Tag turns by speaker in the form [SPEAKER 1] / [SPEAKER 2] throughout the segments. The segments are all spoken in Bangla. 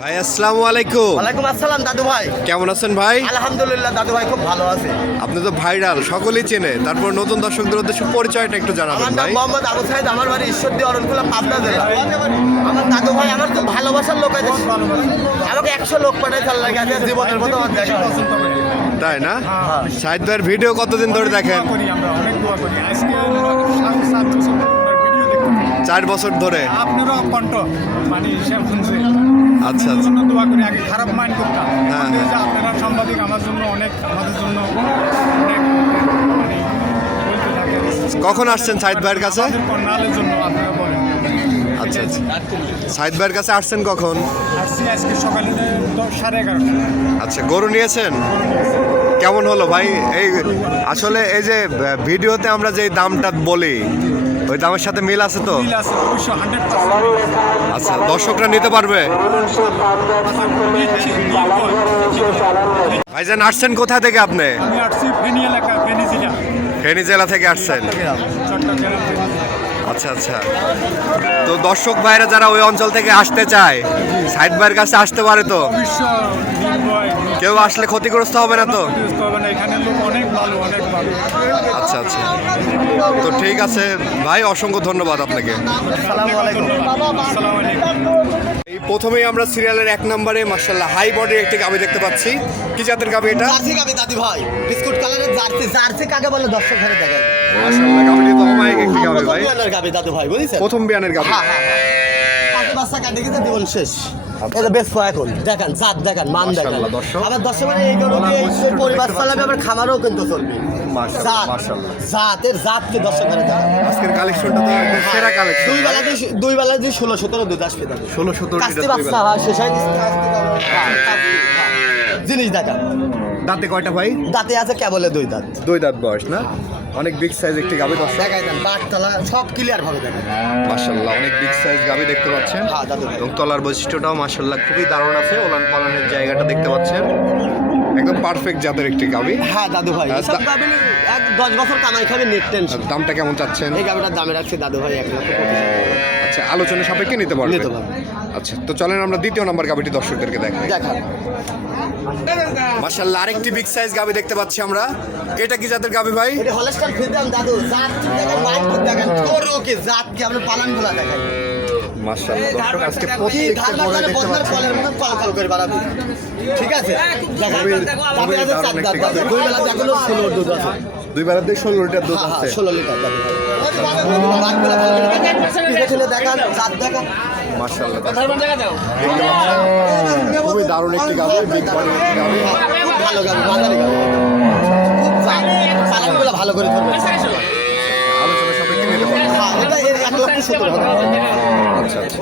[SPEAKER 1] ভাই আসসালামু আলাইকুম।
[SPEAKER 2] ওয়ালাইকুম আসসালাম দাদু ভাই।
[SPEAKER 1] কেমন আছেন ভাই?
[SPEAKER 2] আলহামদুলিল্লাহ দাদু ভাই খুব ভালো আছে।
[SPEAKER 1] আপনি তো ভাইরাল সকলেই চেনে। তারপর নতুন দর্শকদের উদ্দেশ্যে পরিচয়টা একটু
[SPEAKER 2] আমার
[SPEAKER 1] জানাবেন
[SPEAKER 2] নাম
[SPEAKER 1] ভাই।
[SPEAKER 2] মোহাম্মদ আবু সাইদ আমার বাড়ি ঈশ্বরদী অরণকুলা পাবনা জেলা। আমার দাদু ভাই আমার খুব ভালোবাসার লোক আছে। আমাকে একশো লোক পাঠায় চাল লাগে আছে। জীবনের মতো আমার দেখা
[SPEAKER 1] তাই না? সাহিদ ভাইয়ের ভিডিও কতদিন ধরে দেখেন?
[SPEAKER 3] আপনার
[SPEAKER 1] চার বছর ধরে।
[SPEAKER 3] আপনারও কণ্ঠ মানে
[SPEAKER 1] আচ্ছা আচ্ছা।
[SPEAKER 3] দোয়া করি আগে খারাপ মাইন্ড করতাম।
[SPEAKER 1] হ্যাঁ, হ্যাঁ।
[SPEAKER 3] আপনারা সাংবাদিক আমার জন্য অনেক আমাদের জন্য অনেক মানে
[SPEAKER 1] কখন আসছেন সাহিদ ভাইয়ের কাছে? আচ্ছা আচ্ছা। সাহিদ ভাইয়ের কাছে আসছেন কখন?
[SPEAKER 3] আজকে সকালে দশ সাড়ে এগারোটা
[SPEAKER 1] আচ্ছা গরু নিয়েছেন? কেমন হলো ভাই? এই আসলে এই যে ভিডিওতে আমরা যে দামটা বলি ওই দামের সাথে মিল আছে তো?
[SPEAKER 3] মিল আছে অবশ্যই হান্ড্রেড
[SPEAKER 1] আচ্ছা দর্শকরা নিতে পারবে। ভাইজান আসছেন কোথা থেকে আপনি?
[SPEAKER 3] আমি আসছি ফেনী এলাকা ফেনী জেলা।
[SPEAKER 1] ফেনী জেলা থেকে আসছেন। আচ্ছা আচ্ছা। তো দর্শক ভাইরা যারা ওই অঞ্চল থেকে আসতে চায় সাইড ভাইয়ের কাছে আসতে পারে তো? কেউ আসলে ক্ষতিগ্রস্ত হবে না তো?
[SPEAKER 3] ক্ষতিগ্রস্ত হবে না এখানে লোক অনেক ভালো
[SPEAKER 1] আচ্ছা আচ্ছা। তো ঠিক আছে ভাই অসংখ্য ধন্যবাদ আপনাকে।
[SPEAKER 2] আসসালামু আলাইকুম।
[SPEAKER 3] আসসালামু আলাইকুম।
[SPEAKER 1] এই প্রথমেই আমরা সিরিয়ালের এক নম্বরে মার্শাল্লাহ হাই বডির একটি গাবি দেখতে পাচ্ছি। কি জাতের গাবি এটা?
[SPEAKER 2] জার্সি কাবি দাদু ভাই। বিস্কুট কালারের জার্সি। জার্সি কাকে বলে? দর্শক ঘরে দেখায়
[SPEAKER 1] মার্শাল্লাহ গাবিটি তো অমায়িক একটি গাবি ভাই।
[SPEAKER 2] গাবি দাদু ভাই বুঝেছেন?
[SPEAKER 1] প্রথম বিয়ানের গাবি।
[SPEAKER 2] হ্যাঁ হ্যাঁ হ্যাঁ। পাঁচ বাচ্চা কাটে গেছে জীবন শেষ? এটা বেশ এখন। দেখান জাত দেখান মান দেখান। আবার দর্শক মানে এই গরু দিয়ে পরিবার চালাবে আবার খামারও কিন্তু চলবে। জাত জাতের জাতকে দর্শক ঘরে
[SPEAKER 1] আজকের কালেকশনটা তো সেরা কালেকশন
[SPEAKER 2] দুই বেলা দিয়ে দুই বেলা দিয়ে ষোলো সতেরো দুধ আসবে দাদু
[SPEAKER 1] ষোলো সতেরো
[SPEAKER 2] কাস্তি বাচ্চা হয় শেষ হয় হ্যাঁ, হ্যাঁ। জিনিস দেখা
[SPEAKER 1] দাঁতে কয়টা ভাই?
[SPEAKER 2] দাঁতে আছে কেবলে দুই দাঁত।
[SPEAKER 1] দুই দাঁত বয়স না? অনেক বিগ সাইজ একটি গাবি দর্শক
[SPEAKER 2] দেখাই দেন বাঘতলা সব ক্লিয়ার ভাবে দেখেন
[SPEAKER 1] মাশাল্লাহ অনেক বিগ সাইজ গাবি দেখতে পাচ্ছেন।
[SPEAKER 2] হ্যাঁ, দাদু
[SPEAKER 1] এবং তলার বৈশিষ্ট্যটাও মাশাল্লাহ খুবই দারুণ আছে ওলান পালানের জায়গাটা দেখতে পাচ্ছেন। একদম পারফেক্ট জাতের একটি গাবি
[SPEAKER 2] হ্যাঁ দাদু ভাই সব গাবি এক দশ বছর কামাই খাবে নেট টেনশন
[SPEAKER 1] দামটা কেমন চাচ্ছেন?
[SPEAKER 2] এই গাবিটার দামে রাখছি দাদু ভাই এক লক্ষ।
[SPEAKER 1] আচ্ছা আলোচনা সাপেক্ষে নিতে পারবেন
[SPEAKER 2] নিতে পারবেন।
[SPEAKER 1] আচ্ছা তো চলেন আমরা দ্বিতীয় নম্বর গাবিটি দর্শকদেরকে দেখাই
[SPEAKER 2] দেখান
[SPEAKER 1] মাশাল্লাহ আরেকটি বিগ সাইজ গাবি দেখতে পাচ্ছি আমরা এটা কি জাতের গাবি ভাই
[SPEAKER 2] এটা হলস্টার ফিরদাম দাদু জাত কি দেখেন মাইক কি দেখেন গরু কি জাত কি আপনার পালানগুলা দেখেন
[SPEAKER 1] মাশাল্লাহ দর্শক আজকে প্রত্যেকটা গরু
[SPEAKER 2] বাজারে
[SPEAKER 1] দেখতে
[SPEAKER 2] কল করে বাড়াবি ঠিক আছে
[SPEAKER 1] খুবই
[SPEAKER 2] আছে চার দাঁত। দুই বেলা দেখল ষোলো দুধ আছে
[SPEAKER 1] দুই বেলা দিয়ে ষোলো লিটার দুধ
[SPEAKER 2] হ্যাঁ হ্যাঁ
[SPEAKER 1] আছে
[SPEAKER 2] ষোলো লিটার দেখেন। জাত দেখান
[SPEAKER 1] মাশাল্লাহ খুবই দারুণ একটি গাবি বিগ বডির একটি গাবি।
[SPEAKER 2] ভালো গাবি বাজারে গাবি। খুব ভালো করে ধরবে।
[SPEAKER 1] আচ্ছা আচ্ছা।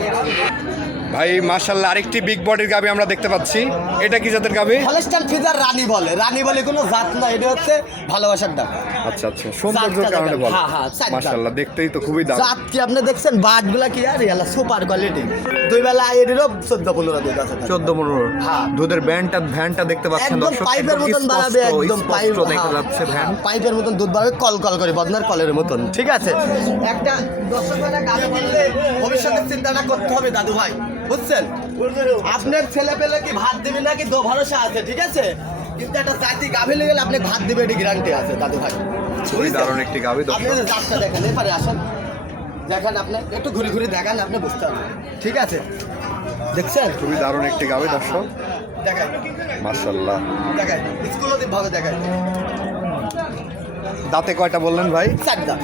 [SPEAKER 1] ভাই মার্শাল্লাহ আরেকটি বিগ বডির গাবি আমরা দেখতে পাচ্ছি। এটা কি যাদের গাবি?
[SPEAKER 2] হলস্টাইন ফিজার রানী বলে। রানী বলে কোনো জাত না এটা হচ্ছে ভালোবাসার ডাক।
[SPEAKER 1] আচ্ছা আচ্ছা। সৌন্দর্যের কারণে বল।
[SPEAKER 2] হ্যাঁ, হ্যাঁ, চারটা।
[SPEAKER 1] মাশাল্লাহ দেখতেই তো খুবই দারুণ।
[SPEAKER 2] জাত কি আপনি দেখছেন? বাটগুলা কি? আর ইয়ালা সুপার কোয়ালিটি দুই বেলা এদেরও চোদ্দ পনেরো দুধ আছে
[SPEAKER 1] চোদ্দ পনেরো।
[SPEAKER 2] হ্যাঁ।
[SPEAKER 1] দুধের ব্যান্ডটা ভ্যানটা দেখতে পাচ্ছেন
[SPEAKER 2] একদম পাইপের মতন বাড়াবে একদম পাইপ
[SPEAKER 1] দেখা
[SPEAKER 2] হ্যাঁ,
[SPEAKER 1] যাচ্ছে ভ্যান
[SPEAKER 2] পাইপের মতন দুধ বাড়াবে কল কল করে বদনার কলের মতন ঠিক আছে? একটা দর্শক ভাইরা গাড়ি বানলে ভবিষ্যতের চিন্তাটা করতে হবে দাদু ভাই বুঝছেন? আপনার ছেলে পেলে কি ভাত দিবে নাকি? দো ভরসা আছে ঠিক আছে? কিন্তু একটা জাতি গাভী লেগে গেলে আপনি ভাত দিবে এটি গ্যারান্টি আছে দাদু ভাই
[SPEAKER 1] খুবই দারুণ একটি গাভী
[SPEAKER 2] আপনি জাতটা দেখেন এপারে আসেন। দেখেন আপনি একটু ঘুরে ঘুরে দেখান আপনি বুঝতে পারবেন। ঠিক আছে? দেখছেন?
[SPEAKER 1] খুবই দারুণ একটি গাভী দর্শক।
[SPEAKER 2] দেখাই।
[SPEAKER 1] মাশাল্লাহ
[SPEAKER 2] দেখাই। স্কুলও ভাবে দেখাই।
[SPEAKER 1] দাঁতে কয়টা বললেন ভাই?
[SPEAKER 2] চার দাম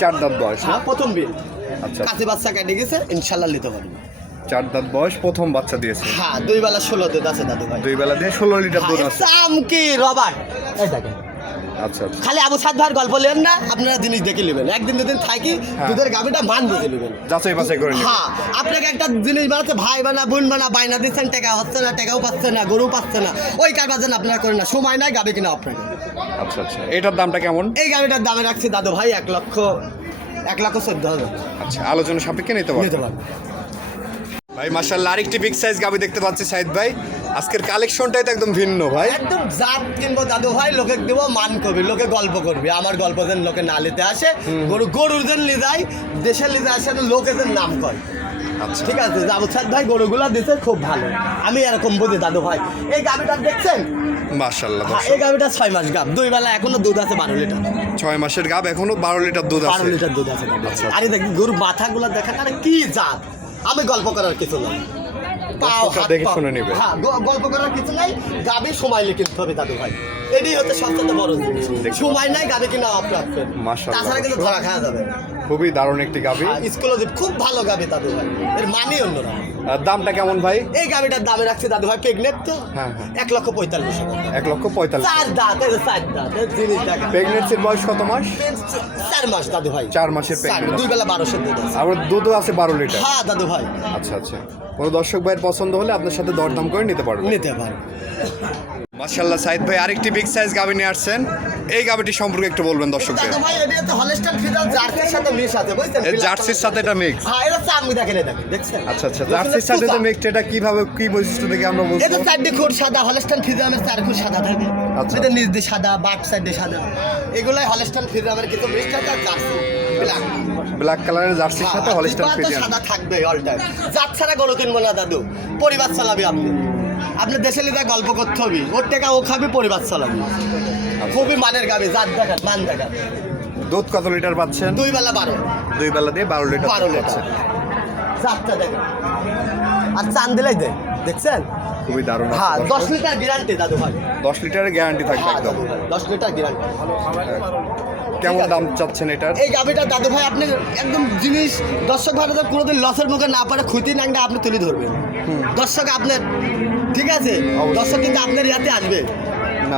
[SPEAKER 1] চার দাঁত বয়স
[SPEAKER 2] হ্যাঁ প্রথম বিল
[SPEAKER 1] আচ্ছা।
[SPEAKER 2] কাছে বাচ্চা কেটে গেছে ইনশাল্লাহ নিতে পারব।
[SPEAKER 1] চার দাঁত বয়স প্রথম বাচ্চা দিয়েছে।
[SPEAKER 2] হ্যাঁ দুই বেলা ষোলো দুধ আছে দাদু ভাই।
[SPEAKER 1] দুই বেলা দিয়ে ষোলো লিটার দুধ আছে।
[SPEAKER 2] চাম কি রবার? এই দেখেন।
[SPEAKER 1] আচ্ছা আচ্ছা।
[SPEAKER 2] খালি আবু সাদ ভাইয়ের গল্প নেন না আপনারা জিনিস দেখে নেবেন একদিন দুদিন থাকি
[SPEAKER 1] হ্যাঁ।
[SPEAKER 2] দুধের গাভিটা মান বুঝে নেবেন
[SPEAKER 1] যাচাই বাছাই করে
[SPEAKER 2] হ্যাঁ আপনাকে একটা জিনিস বানাচ্ছে ভাই বানা বোন বানা বাইনা দিচ্ছেন টাকা হচ্ছে না টাকাও পাচ্ছে না গরু পাচ্ছে না। ওই কারবার যেন আপনারা করেন না সময় নাই গাবি কিনা আপনাকে।
[SPEAKER 1] আচ্ছা আচ্ছা। এটার দামটা কেমন?
[SPEAKER 2] এই গাবিটার দামে রাখছি দাদু ভাই এক লক্ষ এক লক্ষ চোদ্দ হাজার।
[SPEAKER 1] আচ্ছা আলোচনা সাপেক্ষে নিতে পারবেন
[SPEAKER 2] নিতে পারব।
[SPEAKER 1] ভাই মাশাল্লাহ আরেকটি বিগ সাইজ গাবি দেখতে পাচ্ছি সাইদ ভাই। আজকের কালেকশনটাই তো একদম ভিন্ন ভাই।
[SPEAKER 2] একদম জাত কিনবো দাদু ভাই লোকে দেবো মান করবি লোকে গল্প করবি। আমার গল্প যেন লোকে না নিতে আসে গরু গরুর যেন লি যায় দেশের লিতে আসে লোকে যেন নাম করে।
[SPEAKER 1] আচ্ছা।
[SPEAKER 2] ঠিক আছে যে আবু সাদ ভাই গরুগুলা দিতে খুব ভালো। আমি এরকম বুঝি দাদু ভাই। এই গাভিটা দেখছেন?
[SPEAKER 1] মাশাল্লাহ
[SPEAKER 2] হ্যাঁ, এই গাভিটা ছয় মাস গাভ দুই বেলা এখনও দুধ আছে বারো লিটার।
[SPEAKER 1] ছয় মাসের গাব এখনও বারো লিটার দুধ
[SPEAKER 2] বারো লিটার দুধ আছে দাদু।
[SPEAKER 1] আচ্ছা।
[SPEAKER 2] আরে দেখ গরুর মাথাগুলো দেখা আরে কি জাত? আমি গল্প করার কিছু নাই।
[SPEAKER 1] দেখে শুনে নেবে।
[SPEAKER 2] হ্যাঁ গল্প করার কিছু নাই। গাবি সময় কিনতে হবে দাদু ভাই। এটাই হচ্ছে সবচেয়ে বড় জিনিস। সময় নাই গাবি কিনা অপ্রাপ্ত
[SPEAKER 1] মাশাআল্লাহ।
[SPEAKER 2] তাছাড়া কিন্তু ধরা খাওয়া যাবে
[SPEAKER 1] খুবই দারুণ একটি গাবি।
[SPEAKER 2] হ্যাঁ, স্কুলে খুব ভালো গাবি দাদু ভাই। এর মানে অন্যরা
[SPEAKER 1] আর দামটা কেমন ভাই?
[SPEAKER 2] এই গাড়িটার দামে রাখছে দাদু ভাই প্রেগনেন্ট তো?
[SPEAKER 1] হ্যাঁ, হ্যাঁ।
[SPEAKER 2] এক লক্ষ পঁয়তাল্লিশ
[SPEAKER 1] এক লক্ষ পঁয়তাল্লিশ
[SPEAKER 2] চার দাঁত চার দাঁত জিনিস দেখা
[SPEAKER 1] প্রেগনেন্সির বয়স কত মাস?
[SPEAKER 2] চার মাস দাদু ভাই।
[SPEAKER 1] চার মাসের pregnant।
[SPEAKER 2] দুই বেলা বারোশো দুধ
[SPEAKER 1] আবার দুধও আছে বারো লিটার।
[SPEAKER 2] হ্যাঁ দাদু ভাই।
[SPEAKER 1] আচ্ছা আচ্ছা। কোনো দর্শক ভাইয়ের পছন্দ হলে আপনার সাথে দরদাম করে নিতে পারবেন।
[SPEAKER 2] নিতে পারো
[SPEAKER 1] মাশাল্লাহ সাইদ ভাই আরেকটি বিগ সাইজ গাবি নিয়ে আসছেন। এই গাবিটি সম্পর্কে একটু বলবেন দর্শকদের।
[SPEAKER 2] হলস্টাইন ফিজার জার্সির সাথে মিশ আছে বুঝছেন?
[SPEAKER 1] এই জার্সির সাথে এটা মিক্স
[SPEAKER 2] হ্যাঁ দেখছেন?
[SPEAKER 1] আচ্ছা আচ্ছা জার্সির সাথে তো মিক্সড এটা কীভাবে কি বৈশিষ্ট্য থেকে আমরা বুঝব
[SPEAKER 2] এটা চারটি খুর সাদা হলস্টাইন ফিজামের চার খুর সাদা থাকে
[SPEAKER 1] আচ্ছা।
[SPEAKER 2] এটা নিচ দিয়ে সাদা বাট সাইডে সাদা। এগুলাই হলস্টাইন ফিজামের কিছু মিশ থাকে আর জার্সি। ব্ল্যাক
[SPEAKER 1] কালারের জার্সির সাথে হলিস্টার ফ্রিজিয়ান
[SPEAKER 2] সাদা থাকবে অল টাইম জাত ছাড়া গরু কিনবো না দাদু। পরিবার চালাবে আপনি। আপনার দেশে লিদা গল্প করতে হবে। ওর টাকা ও খাবে পরিবার চালাবে। খুবই মানের গাবে জাত দেখান মান দেখান
[SPEAKER 1] দুধ কত লিটার পাচ্ছেন?
[SPEAKER 2] দুই বেলা বারো।
[SPEAKER 1] দুই বেলা দিয়ে বারো লিটার
[SPEAKER 2] বারো লিটার। জাতটা দেখেন আর চান দিলাই দেয় দেখছেন?
[SPEAKER 1] খুবই দারুণ
[SPEAKER 2] হ্যাঁ দশ লিটার গ্যারান্টি দাদু ভাই।
[SPEAKER 1] দশ লিটারের গ্যারান্টি থাকবে
[SPEAKER 2] হ্যাঁ
[SPEAKER 1] একদম।
[SPEAKER 2] দশ লিটার গ্যারান্টি
[SPEAKER 1] কেমন দাম চাচ্ছেন এটার?
[SPEAKER 2] এই গাবিটা দাদু ভাই আপনি একদম জিনিস দর্শক ভারতের কোনোদিন লসের মুখে না পারে ক্ষতি নাংটা আপনি তুলে ধরবেন। দর্শক আপনার ঠিক আছে? দর্শক কিন্তু আপনার ইয়াতে আসবে।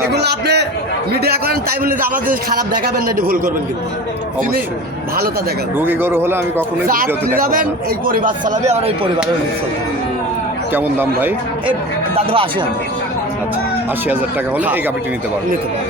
[SPEAKER 2] এগুলো আপনি মিডিয়া করেন তাই বলে যে আমাদের খারাপ দেখাবেন না ভুল করবেন কিন্তু। ভালোটা দেখাবেন
[SPEAKER 1] রোগী গরু হলে আমি কখনোই
[SPEAKER 2] যাবেন এই পরিবার চালাবে আর এই পরিবারের
[SPEAKER 1] কেমন দাম ভাই?
[SPEAKER 2] এই দাদু ভাই আসি আমি
[SPEAKER 1] আচ্ছা আশি হাজার টাকা হলে এই গাবিটি নিতে পারবেন।
[SPEAKER 2] নিতে পারব